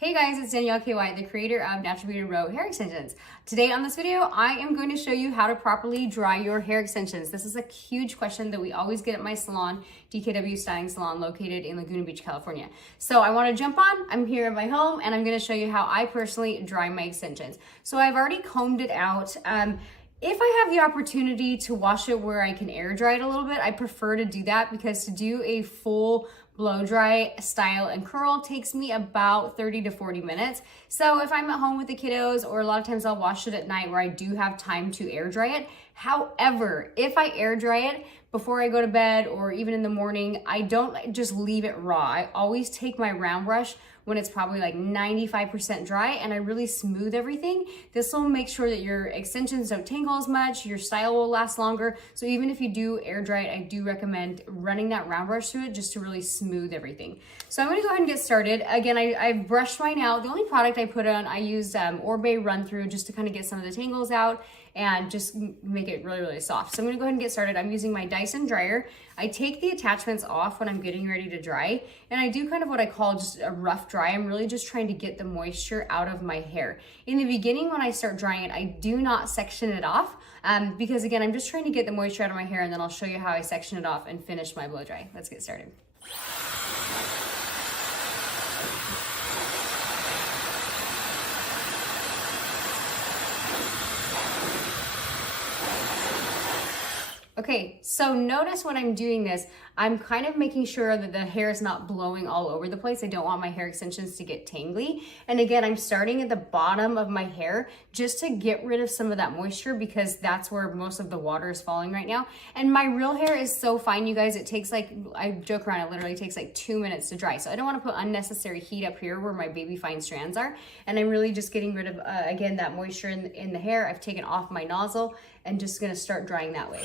Hey guys, it's Danielle K. White, the creator of Natural Beauty Row Hair Extensions. Today on this video, I am going to show you how to properly dry your hair extensions. This is a huge question that we always get at my salon, DKW Styling Salon, located in Laguna Beach, California. So I want to jump on. I'm here at my home and I'm going to show you how I personally dry my extensions. So I've already combed it out. If I have the opportunity to wash it where I can air dry it a little bit, I prefer to do that because to do a full blow dry, style, and curl takes me about 30 to 40 minutes. So if I'm at home with the kiddos, or a lot of times I'll wash it at night where I do have time to air dry it. However, if I air dry it before I go to bed or even in the morning, I don't just leave it raw. I always take my round brush when it's probably like 95% dry and I really smooth everything. This will make sure that your extensions don't tangle as much, your style will last longer. So even if you do air dry it, I do recommend running that round brush through it just to really smooth everything. So I'm gonna go ahead and get started. Again, I've brushed mine out. The only product I put on, I used Orbe Run Through just to kind of get some of the tangles out and just make it really, really soft. So I'm gonna go ahead and get started. I'm using my Dyson dryer. I take the attachments off when I'm getting ready to dry, and I do kind of what I call just a rough dry. I'm really just trying to get the moisture out of my hair. In the beginning, when I start drying it, I do not section it off because again, I'm just trying to get the moisture out of my hair, and then I'll show you how I section it off and finish my blow dry. Let's get started. Okay, so notice when I'm doing this, I'm kind of making sure that the hair is not blowing all over the place. I don't want my hair extensions to get tangly. And again, I'm starting at the bottom of my hair just to get rid of some of that moisture because that's where most of the water is falling right now. And my real hair is so fine, you guys. It takes like, I joke around, it literally takes like 2 minutes to dry. So I don't want to put unnecessary heat up here where my baby fine strands are. And I'm really just getting rid of, again, that moisture in the hair. I've taken off my nozzle and just gonna start drying that way.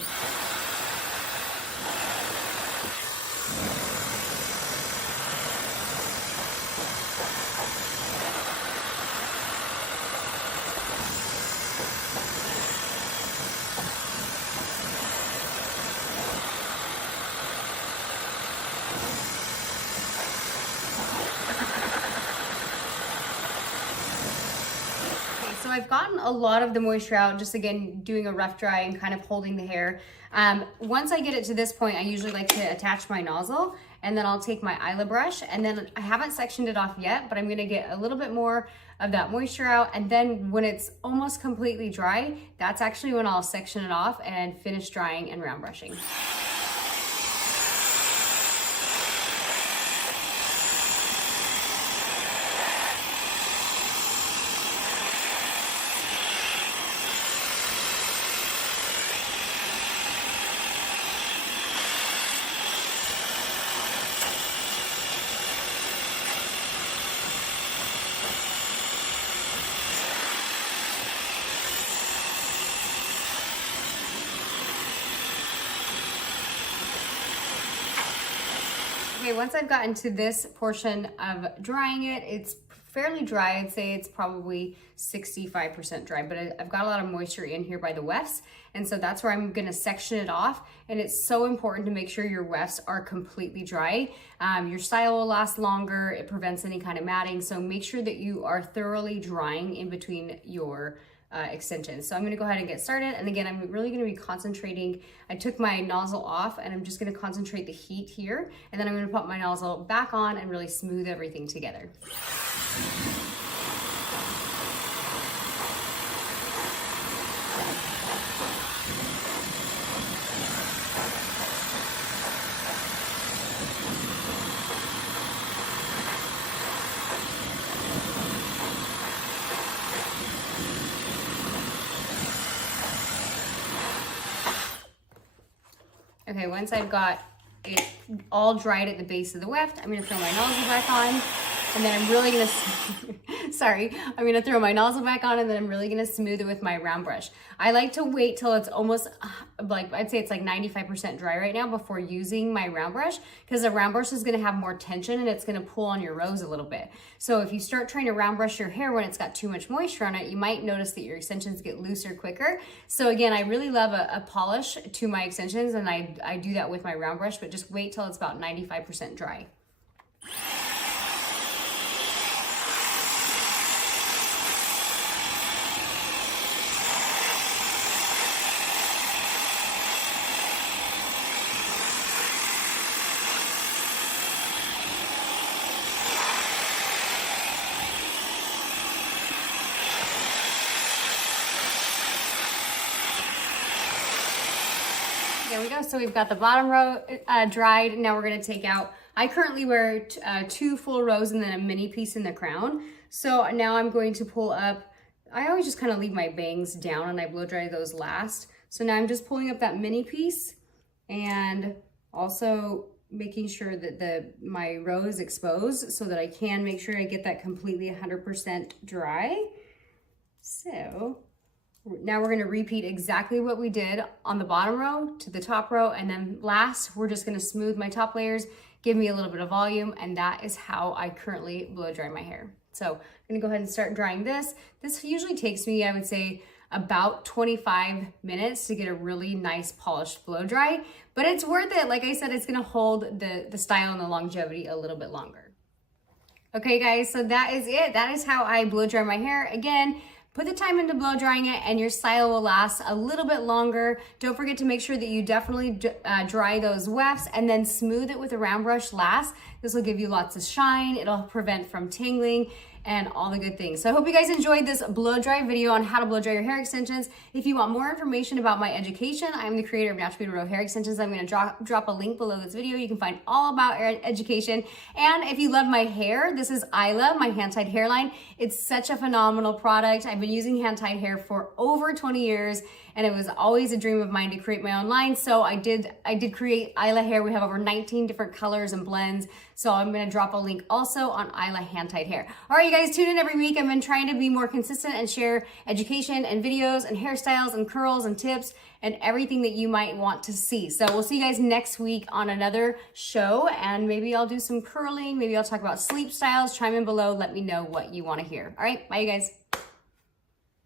So I've gotten a lot of the moisture out, just again, doing a rough dry and kind of holding the hair. Once I get it to this point, I usually like to attach my nozzle and then I'll take my eyelid brush, and then I haven't sectioned it off yet, but I'm gonna get a little bit more of that moisture out. And then when it's almost completely dry, that's actually when I'll section it off and finish drying and round brushing. Okay, once I've gotten to this portion of drying it, it's fairly dry. I'd say it's probably 65% dry, but I've got a lot of moisture in here by the wefts, and so that's where I'm gonna section it off. And it's so important to make sure your wefts are completely dry. Your style will last longer, it prevents any kind of matting, so make sure that you are thoroughly drying in between your extensions. So I'm gonna go ahead and get started. And again, I'm really gonna be concentrating. I took my nozzle off and I'm just gonna concentrate the heat here. And then I'm gonna put my nozzle back on and really smooth everything together. Okay, once I've got it all dried at the base of the weft, I'm gonna throw my nozzle back on, and then I'm really gonna, sorry, I'm gonna throw my nozzle back on, and then I'm really gonna smooth it with my round brush. I like to wait till it's almost, like, I'd say it's like 95% dry right now before using my round brush, because the round brush is gonna have more tension and it's gonna pull on your rows a little bit. So if you start trying to round brush your hair when it's got too much moisture on it, you might notice that your extensions get looser quicker. So again, I really love a polish to my extensions, and I do that with my round brush, but just wait till it's about 95% dry. there we go. So we've got the bottom row dried. Now we're gonna take out, I currently wear 2 full rows and then a mini piece in the crown. So now I'm going to pull up, I always just kind of leave my bangs down and I blow dry those last. So now I'm just pulling up that mini piece and also making sure that my row is exposed so that I can make sure I get that completely 100% dry. So now we're gonna repeat exactly what we did on the bottom row to the top row, and then last, we're just gonna smooth my top layers, give me a little bit of volume, and that is how I currently blow dry my hair. So I'm gonna go ahead and start drying this. This usually takes me, I would say, about 25 minutes to get a really nice polished blow dry, but it's worth it. Like I said, it's gonna hold the style and the longevity a little bit longer. Okay guys, so that is it. That is how I blow dry my hair. Again, put the time into blow drying it and your style will last a little bit longer. Don't forget to make sure that you definitely dry those wefts and then smooth it with a round brush last. This will give you lots of shine. It'll prevent from tangling and all the good things. So I hope you guys enjoyed this blow dry video on how to blow dry your hair extensions. If you want more information about my education, I'm the creator of Natural Beauty Row Hair Extensions. I'm gonna drop a link below this video. You can find all about education. And if you love my hair, this is Isla, my hand-tied hairline. It's such a phenomenal product. I've been using hand-tied hair for over 20 years, and it was always a dream of mine to create my own line. So I did create Isla hair. We have over 19 different colors and blends. So I'm gonna drop a link also on Isla hand-tied hair. All right, you guys, tune in every week. I've been trying to be more consistent and share education and videos and hairstyles and curls and tips and everything that you might want to see. So we'll see you guys next week on another show, and maybe I'll do some curling. Maybe I'll talk about sleep styles. Chime in below. Let me know what you wanna hear. All right, bye you guys.